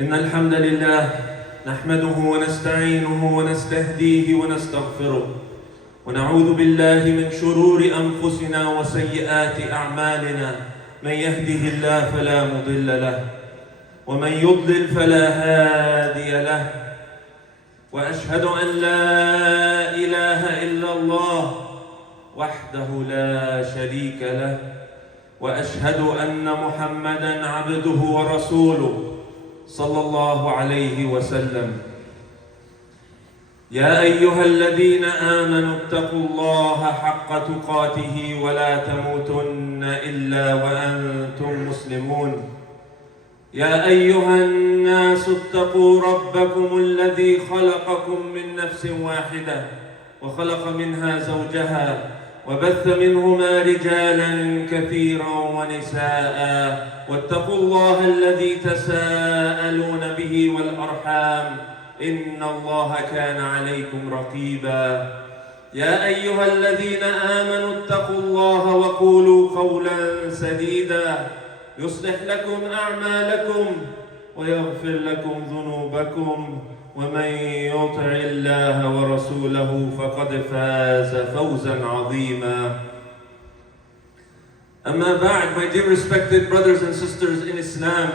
إن الحمد لله نحمده ونستعينه ونستهديه ونستغفره ونعوذ بالله من شرور أنفسنا وسيئات أعمالنا. من يهده الله فلا مضل له ومن يضلل فلا هادي له. وأشهد أن لا إله إلا الله وحده لا شريك له. وأشهد أن محمدًا عبده ورسوله صلى الله عليه وسلم. يا أيها الذين آمنوا اتقوا الله حق تقاته ولا تموتن إلا وأنتم مسلمون. يا أيها الناس اتقوا ربكم الذي خلقكم من نفس واحدة وخلق منها زوجها وبث منهما رجالا كثيرا ونساء واتقوا الله الذي تساءلون به والأرحام إن الله كان عليكم رقيبا. يا أيها الذين آمنوا اتقوا الله وقولوا قولا سديدا يصلح لكم أعمالكم ويغفر لكم ذنوبكم ومن يطع الله ورسوله فقد فاز فوزا عظيما. أما بعد, my dear respected brothers and sisters in Islam,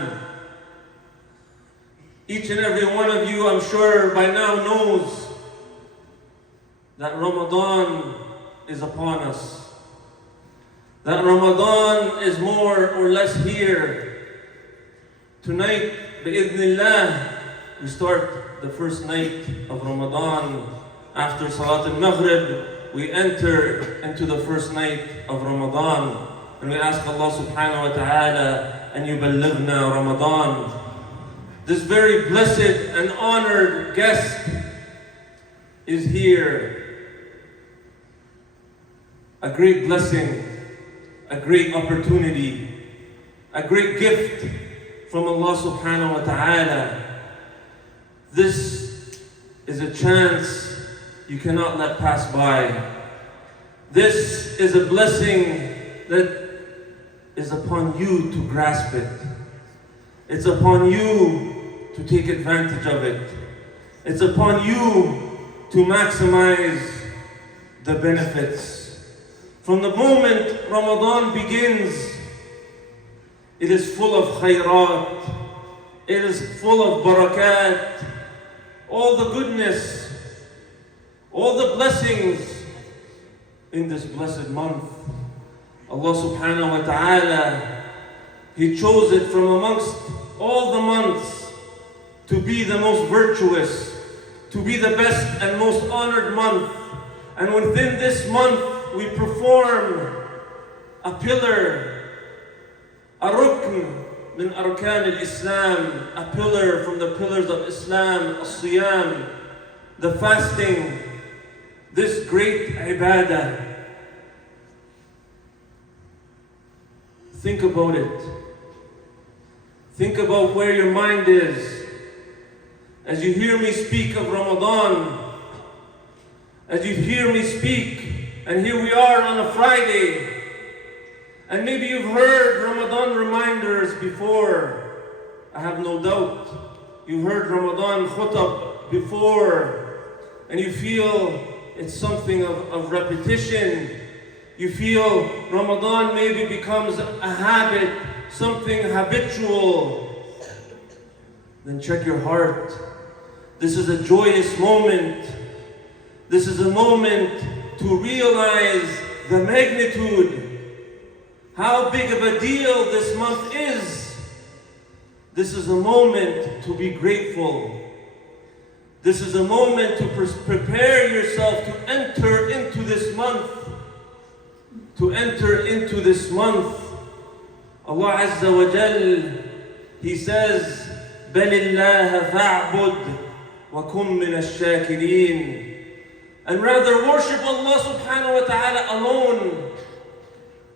each and every one of you, I'm sure by now, knows that Ramadan is upon us. That Ramadan is more or less here. Tonight, bi'idhnillah, we start the first night of Ramadan. After Salat al-Maghrib, we enter into the first night of Ramadan. And we ask Allah subhanahu wa ta'ala, an yuballighna Ramadan. This very blessed and honored guest is here. A great blessing, a great opportunity, a great gift from Allah subhanahu wa ta'ala. This is a chance you cannot let pass by. This is a blessing that is upon you to grasp it. It's upon you to take advantage of it. It's upon you to maximize the benefits. From the moment Ramadan begins, it is full of khayrat, it is full of barakat, all the goodness, all the blessings in this blessed month. Allah subhanahu wa ta'ala, He chose it from amongst all the months to be the most virtuous, to be the best and most honored month. And within this month, we perform a pillar, a rukn min arkan al-Islam, a pillar from the pillars of Islam, as-siyam, the fasting, this great ibadah. Think about it. Think about where your mind is. As you hear me speak of Ramadan, as you hear me speak, and here we are on a Friday, and maybe you've heard Ramadan reminders before. I have no doubt. You've heard Ramadan khutbah before, and you feel it's something of repetition. You feel Ramadan maybe becomes a habit, something habitual. Then check your heart. This is a joyous moment. This is a moment to realize the magnitude, how big of a deal this month is. This is a moment to be grateful. This is a moment to prepare yourself to enter into this month. To enter into this month. Allah Azza wa Jal, He says, بَلِ اللَّهَ فَاعْبُدْ وَكُمْ مِنَ الشَّاكِرِينَ. And rather worship Allah subhanahu wa ta'ala alone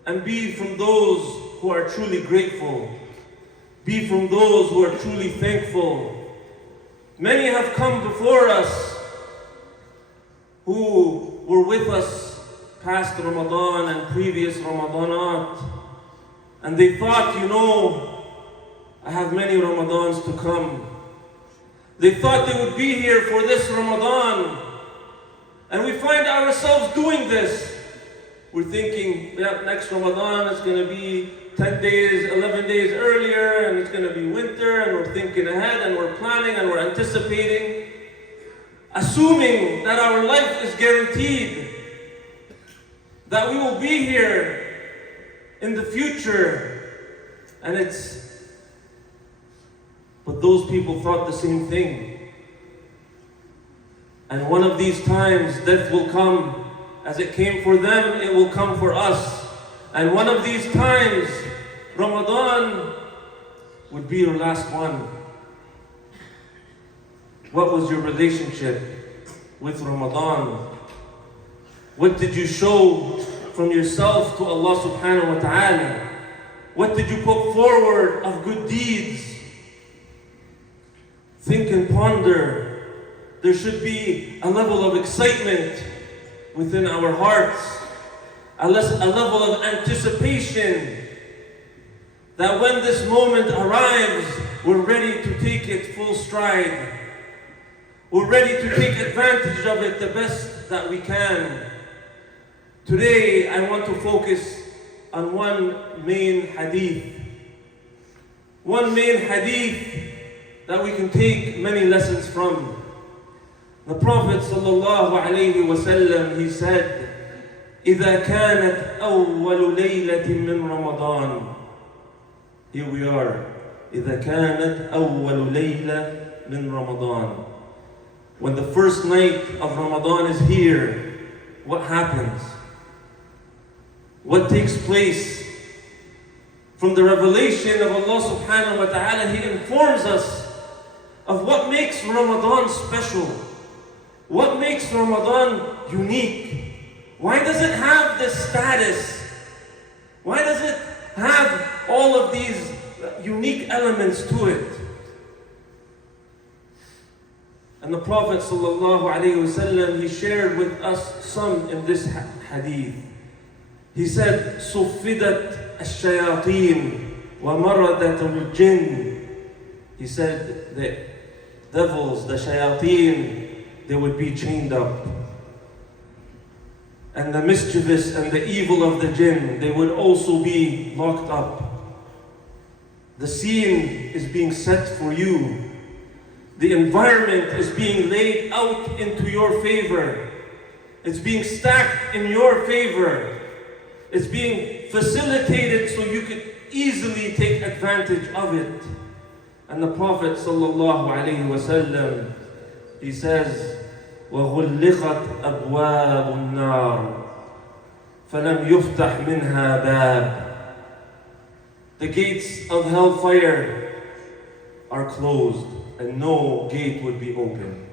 and be from those who are truly grateful. Be from those who are truly thankful. Many have come before us who were with us past Ramadan and previous Ramadanat, and they thought, I have many Ramadans to come. They thought they would be here for this Ramadan. And we find ourselves doing this. We're thinking, yeah, next Ramadan is going to be 10 days, 11 days earlier, and it's going to be winter, and we're thinking ahead, and we're planning, and we're anticipating, assuming that our life is guaranteed, that we will be here in the future, but those people thought the same thing. And one of these times, death will come. As it came for them, it will come for us. And one of these times, Ramadan would be your last one. What was your relationship with Ramadan? What did you show from yourself to Allah subhanahu wa ta'ala? What did you put forward of good deeds? Think and ponder. There should be a level of excitement within our hearts, a level of anticipation that when this moment arrives, we're ready to take it full stride. We're ready to take advantage of it the best that we can. Today, I want to focus on one main hadith. One main hadith that we can take many lessons from. The Prophet ﷺ, he said, إِذَا كَانَتْ أَوَّلُ لَيْلَةٍ مِّن رَمَضَانٍ. Here we are. إِذَا كَانَتْ أَوَّلُ لَيْلَةٍ مِّن رَمَضَانٍ. When the first night of Ramadan is here, what happens? What takes place? From the revelation of Allah subhanahu wa ta'ala, He informs us of what makes Ramadan special. What makes Ramadan unique? Why does it have this status? Why does it have all of these unique elements to it? And the Prophet ﷺ, he shared with us some in this hadith. He said, صُفِّدَتْ الشَّيَاطِينَ وَمَرَدَتُ الْجِنِّ. He said, the devils, the shayateen, they would be chained up. And the mischievous and the evil of the jinn, they would also be locked up. The scene is being set for you. The environment is being laid out into your favor. It's being stacked in your favor. It's being facilitated so you could easily take advantage of it. And the Prophet ﷺ, he says, وَغُلِّقَتْ أَبْوَابُ النَّارِ فَلَمْ يُفْتَحْ مِنْهَا بَابٌ. The gates of hellfire are closed and no gate would be open.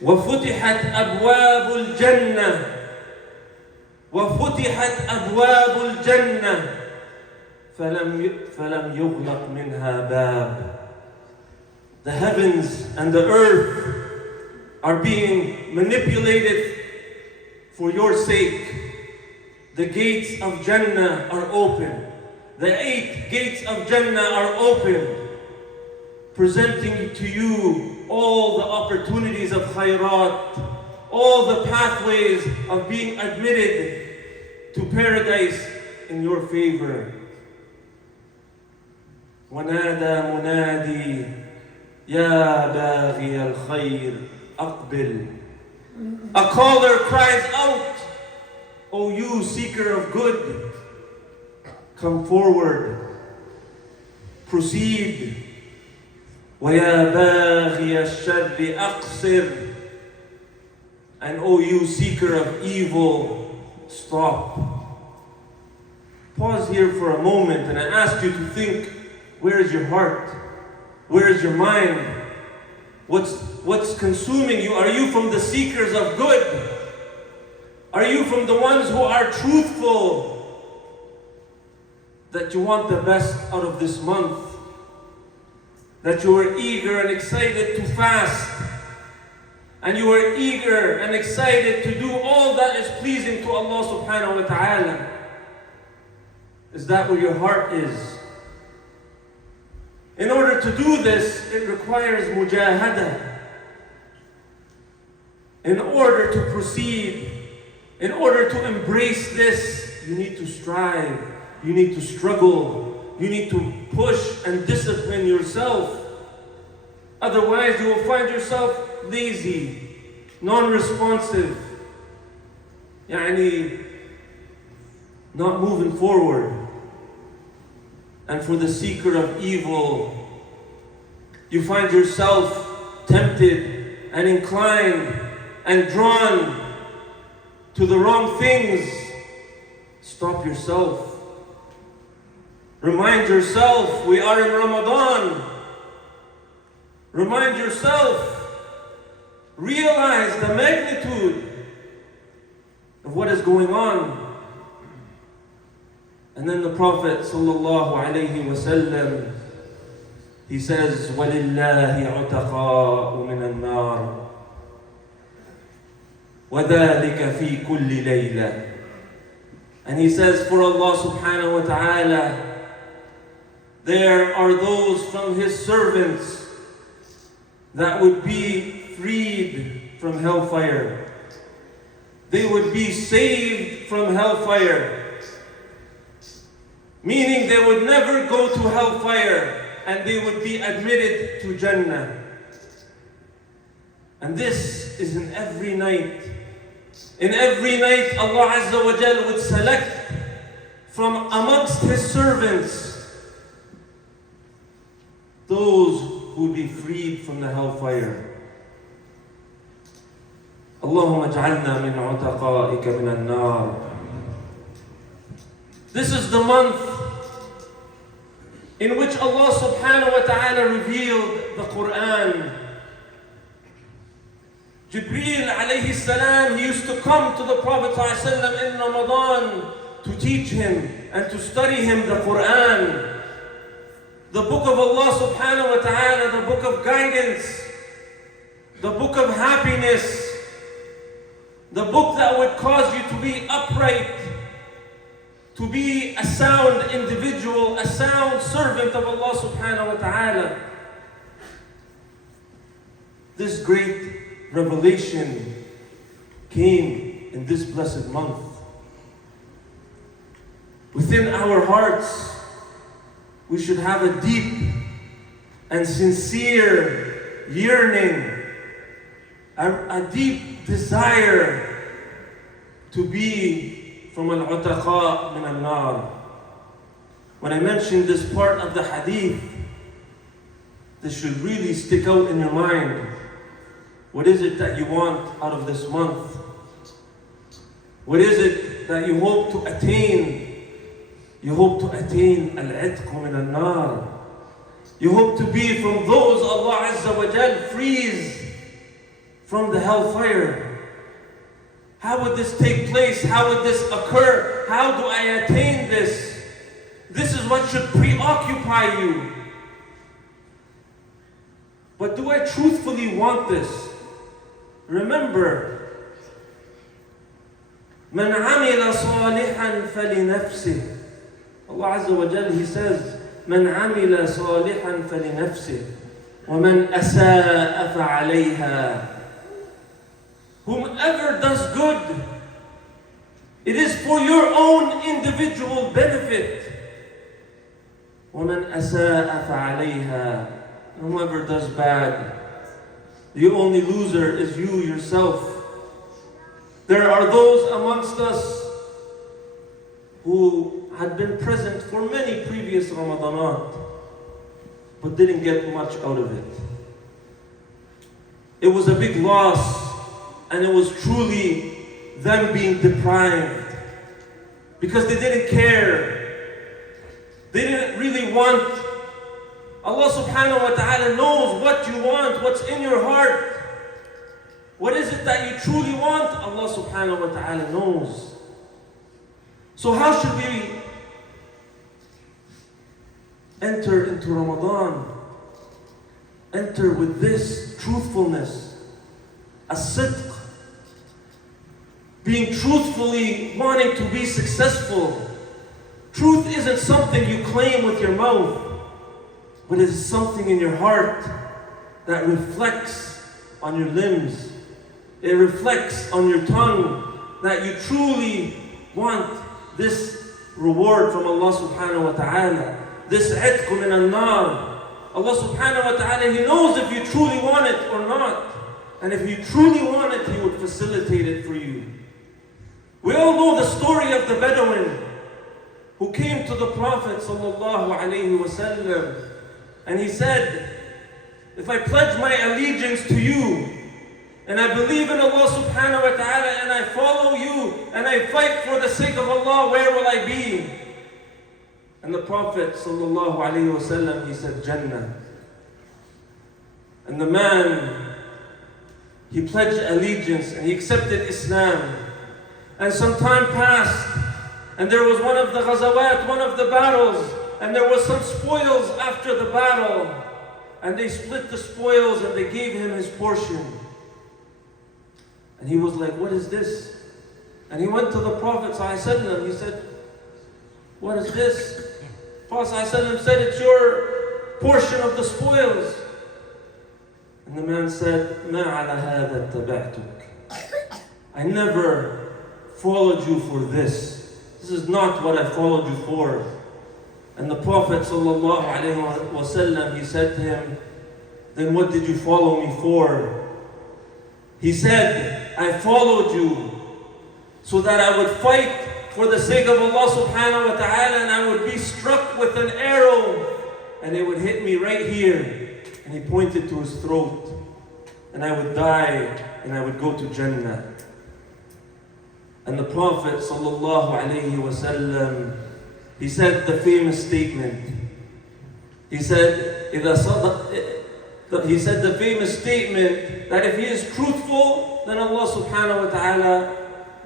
وَفُتِحَتْ أَبْوَابُ الْجَنَّةِ وَفُتِحَتْ أَبْوَابُ الْجَنَّةِ فَلَمْ يُغْلَقْ مِنْهَا بَابٌ. The heavens and the earth are being manipulated for your sake. The gates of Jannah are open. The 8 gates of Jannah are open, presenting to you all the opportunities of khairat, all the pathways of being admitted to paradise in your favor. وَنَادَى مُنَادِي يَا بَاغِيَ الْخَيْرِ أَقْبِلْ. A caller cries out, O you seeker of good, come forward, proceed. وَيَا بَاغِيَ الشَّرِّ أَقْصِرْ. And O you seeker of evil, stop. Pause here for a moment and I ask you to think, where is your heart? Where is your mind? What's consuming you? Are you from the seekers of good? Are you from the ones who are truthful? That you want the best out of this month? That you are eager and excited to fast? And you are eager and excited to do all that is pleasing to Allah subhanahu wa ta'ala? Is that where your heart is? In order to do this, it requires mujahada. In order to proceed, in order to embrace this, you need to strive, you need to struggle, you need to push and discipline yourself. Otherwise, you will find yourself lazy, non-responsive, not moving forward. And for the seeker of evil, you find yourself tempted and inclined and drawn to the wrong things. Stop yourself. Remind yourself, we are in Ramadan. Remind yourself. Realize the magnitude of what is going on. And then the Prophet ﷺ, he says, وَلِلَّهِ عُتَقَاءُ مِنَ النَّارِ وَذَلِكَ فِي كُلِّ لَيْلَةٍ. And he says, for Allah subhanahu wa ta'ala, there are those from His servants that would be freed from hellfire. They would be saved from hellfire. Meaning they would never go to hellfire and they would be admitted to Jannah. And this is in every night. In every night, Allah Azza wa Jal would select from amongst His servants those who would be freed from the hellfire. Allahumma ja'alna min utaqa'ika min an-nar. This is the month in which Allah subhanahu wa ta'ala revealed the Quran. Jibreel alayhi salam, he used to come to the Prophet in Ramadan to teach him and to study him the Quran. The book of Allah subhanahu wa ta'ala, the book of guidance, the book of happiness, the book that would cause you to be upright, to be a sound individual, a sound servant of Allah subhanahu wa ta'ala. This great revelation came in this blessed month. Within our hearts, we should have a deep and sincere yearning, a deep desire to be from al-utaqa min al-nar. When I mentioned this part of the hadith, this should really stick out in your mind. What is it that you want out of this month? What is it that you hope to attain? You hope to attain al-itq min al-nar. You hope to be from those Allah Azza wa Jal frees from the hellfire. How would this take place? How would this occur? How do I attain this? This is what should preoccupy you. But do I truthfully want this? Remember, مَنْ عَمِلَ صَالِحًا فَلِنَفْسِهِ. Allah Azza wa Jal, He says, مَنْ عَمِلَ صَالِحًا فَلِنَفْسِهِ وَمَنْ أَسَاءَ فَعَلَيْهَا. Whomever does good, it is for your own individual benefit. وَمَنْ أَسَاءَ فَعَلَيْهَا. Whoever does bad, the only loser is you yourself. There are those amongst us who had been present for many previous Ramadanat, but didn't get much out of it. It was a big loss. And it was truly them being deprived because they didn't care. They didn't really want. Allah subhanahu wa ta'ala knows what you want, what's in your heart. What is it that you truly want? Allah subhanahu wa ta'ala knows. So how should we enter into Ramadan? Enter with this truthfulness, a sidq, being truthfully wanting to be successful. Truth isn't something you claim with your mouth, but but it is something in your heart that reflects on your limbs. It reflects on your tongue that you truly want this reward from Allah subhanahu wa ta'ala. This itq min al-nar. Allah subhanahu wa ta'ala, He knows if you truly want it or not. And if you truly want it, He would facilitate it for you. We all know the story of the Bedouin who came to the Prophet sallallahu alayhi wa sallam, and he said, if I pledge my allegiance to you, and I believe in Allah subhanahu wa ta'ala, and I follow you, and I fight for the sake of Allah, where will I be? And the Prophet sallallahu alayhi wa sallam, he said, Jannah. And the man, he pledged allegiance and he accepted Islam. And some time passed, and there was one of the ghazawat, one of the battles, and there was some spoils after the battle. And they split the spoils and they gave him his portion. And he was like, what is this? And he went to the Prophet ﷺ. He said, what is this? Prophet ﷺ said, it's your portion of the spoils. And the man said, مَا عَلَى هَذَا اتَّبَعْتُكَ. I never followed you for this. This is not what I followed you for. And the Prophet ﷺ, he said to him, then what did you follow me for? He said, I followed you so that I would fight for the sake of Allah subhanahu wa ta'ala, and I would be struck with an arrow and it would hit me right here. And he pointed to his throat, and I would die and I would go to Jannah. And the Prophet sallallahu alayhi wa sallam, he said the famous statement. He said, he said the famous statement that if he is truthful, then Allah subhanahu wa ta'ala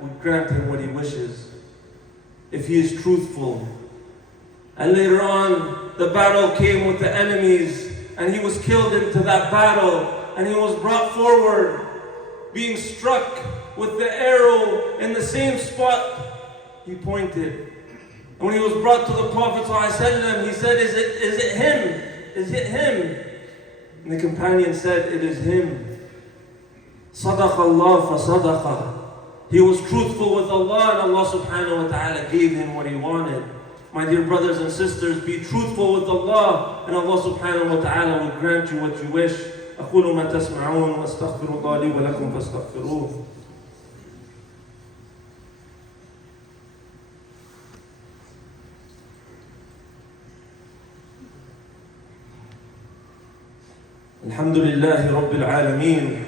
would grant him what he wishes. If he is truthful. And later on, the battle came with the enemies, and he was killed into that battle, and he was brought forward, being struck with the arrow in the same spot he pointed. And when he was brought to the Prophet ﷺ, he said, is it him? Is it him? And the companion said, it is him. صدق الله فصدق. He was truthful with Allah, and Allah subhanahu wa ta'ala gave him what he wanted. My dear brothers and sisters, be truthful with Allah, and Allah subhanahu wa ta'ala will grant you what you wish. أقول ما تسمعون واستغفر الله لي ولكم فاستغفروه. الحمد لله رب العالمين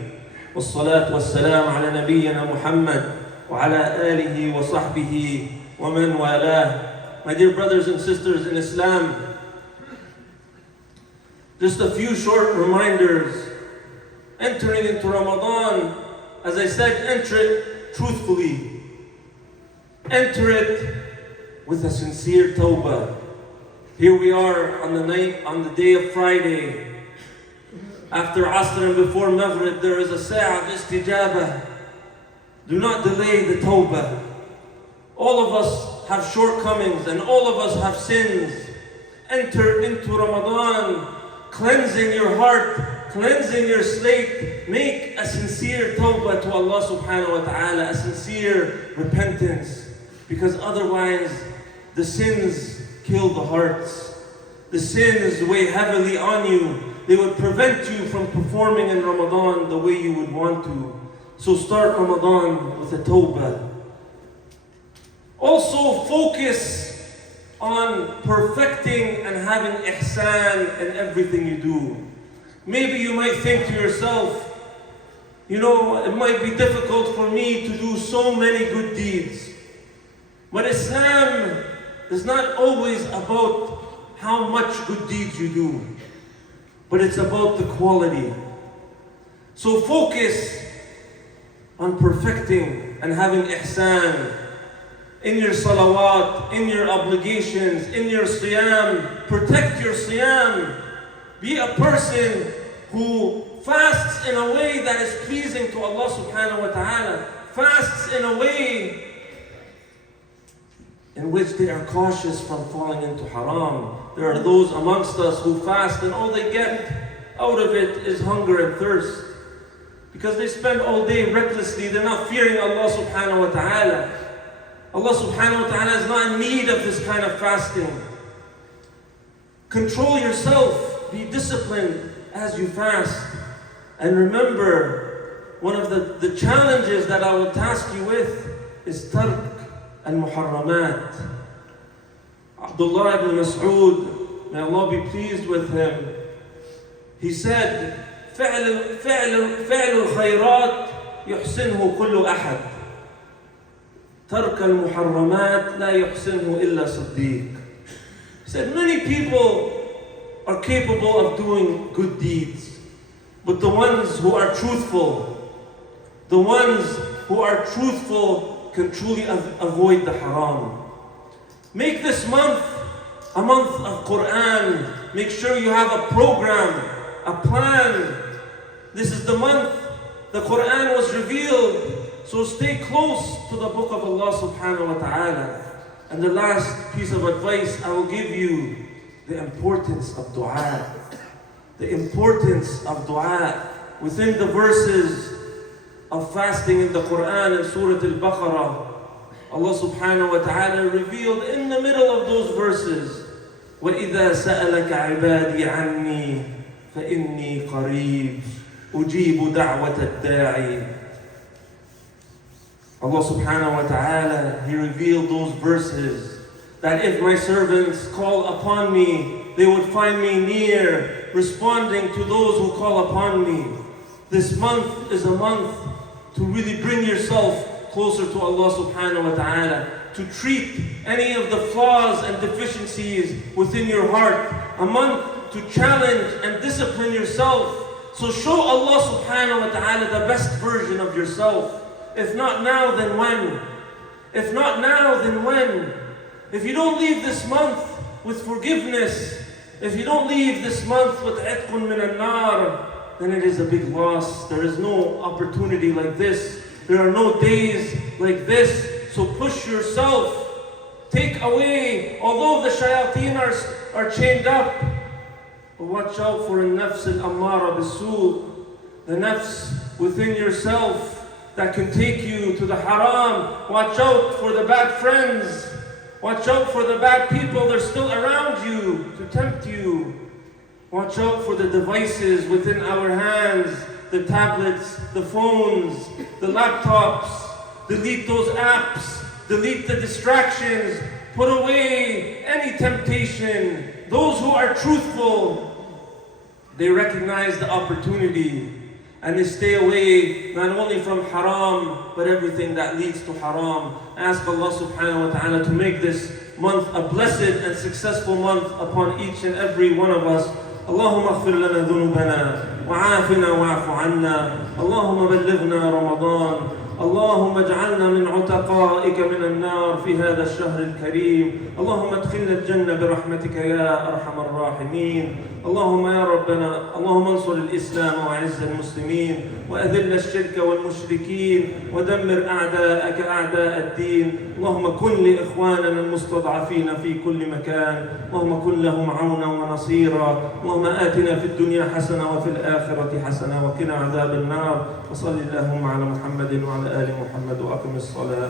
والصلاة والسلام على نبينا محمد وعلى آله وصحبه ومن والاه. My dear brothers and sisters in Islam, just a few short reminders. Entering into Ramadan, as I said, enter it truthfully. Enter it with a sincere tawbah. Here we are on the day of Friday. After Asr and before Maghrib, there is a sa'ah of istijabah. Do not delay the tawbah. All of us have shortcomings and all of us have sins. Enter into Ramadan, cleansing your heart, cleansing your slate. Make a sincere tawbah to Allah subhanahu wa ta'ala, a sincere repentance. Because otherwise, the sins kill the hearts. The sins weigh heavily on you. They would prevent you from performing in Ramadan the way you would want to. So start Ramadan with a tawbah. Also focus on perfecting and having ihsan in everything you do. Maybe you might think to yourself, it might be difficult for me to do so many good deeds. But Islam is not always about how much good deeds you do, but it's about the quality. So focus on perfecting and having ihsan in your salawat, in your obligations, in your siyam. Protect your siyam. Be a person who fasts in a way that is pleasing to Allah subhanahu wa ta'ala. Fasts in a way in which they are cautious from falling into haram. There are those amongst us who fast and all they get out of it is hunger and thirst. Because they spend all day recklessly, they're not fearing Allah subhanahu wa ta'ala. Allah subhanahu wa ta'ala is not in need of this kind of fasting. Control yourself, be disciplined as you fast. And remember, one of the challenges that I will task you with is tark al-muharramat. Abdullah ibn Mas'ud, may Allah be pleased with him, he said, فعل الخيرات يحسنه كل أحد ترك المحرمات لا يحسنه إلا صديق. He said, many people are capable of doing good deeds, but the ones who are truthful, can truly avoid the haram. Make this month a month of Quran. Make sure you have a program, a plan. This is the month the Quran was revealed, so stay close to the book of Allah subhanahu wa ta'ala. And the last piece of advice I will give you, the importance of dua. The importance of dua. Within the verses of fasting in the Quran and Surah Al-Baqarah, Allah subhanahu wa ta'ala revealed in the middle of those verses, وَإِذَا سَأَلَكَ عِبَادِي عَنِّي فَإِنِّي قَرِيبٌ أُجِيبُ دَعْوَةَ الدَّاعِ. Allah subhanahu wa ta'ala, He revealed those verses that if my servants call upon me, they would find me near, responding to those who call upon me. This month is a month to really bring yourself closer to Allah subhanahu wa ta'ala, to treat any of the flaws and deficiencies within your heart, a month to challenge and discipline yourself. So show Allah subhanahu wa ta'ala the best version of yourself. If not now, then when? If not now, then when? If you don't leave this month with forgiveness, if you don't leave this month with itqun min al-nar, then it is a big loss. There is no opportunity like this. There are no days like this. So push yourself. Take away, although the shayateen are chained up, but watch out for al-nafs al-ammara bis-su', the nafs within yourself that can take you to the haram. Watch out for the bad friends. Watch out for the bad people. They're still around you to tempt you. Watch out for the devices within our hands, the tablets, the phones, the laptops. Delete those apps. Delete the distractions. Put away any temptation. Those who are truthful, they recognize the opportunity and they stay away not only from haram, but everything that leads to haram. Ask Allah subhanahu wa ta'ala to make this month a blessed and successful month upon each and every one of us. اللهم اغفر لنا ذنوبنا وعافنا واعف عنا اللهم بلغنا رمضان اللهم اجعلنا من عتقائك من النار في هذا الشهر الكريم اللهم ادخلنا الجنة برحمتك يا أرحم الراحمين اللهم يا ربنا اللهم انصر الإسلام وأعز المسلمين وأذل الشرك والمشركين ودمر أعداءك أعداء الدين اللهم كن لإخواننا المستضعفين في كل مكان اللهم كن لهم عونا ونصيرا اللهم آتنا في الدنيا حسنة وفي الآخرة حسنة وقنا عذاب النار وصل اللهم على محمد وعلى آل محمد وأقم الصلاة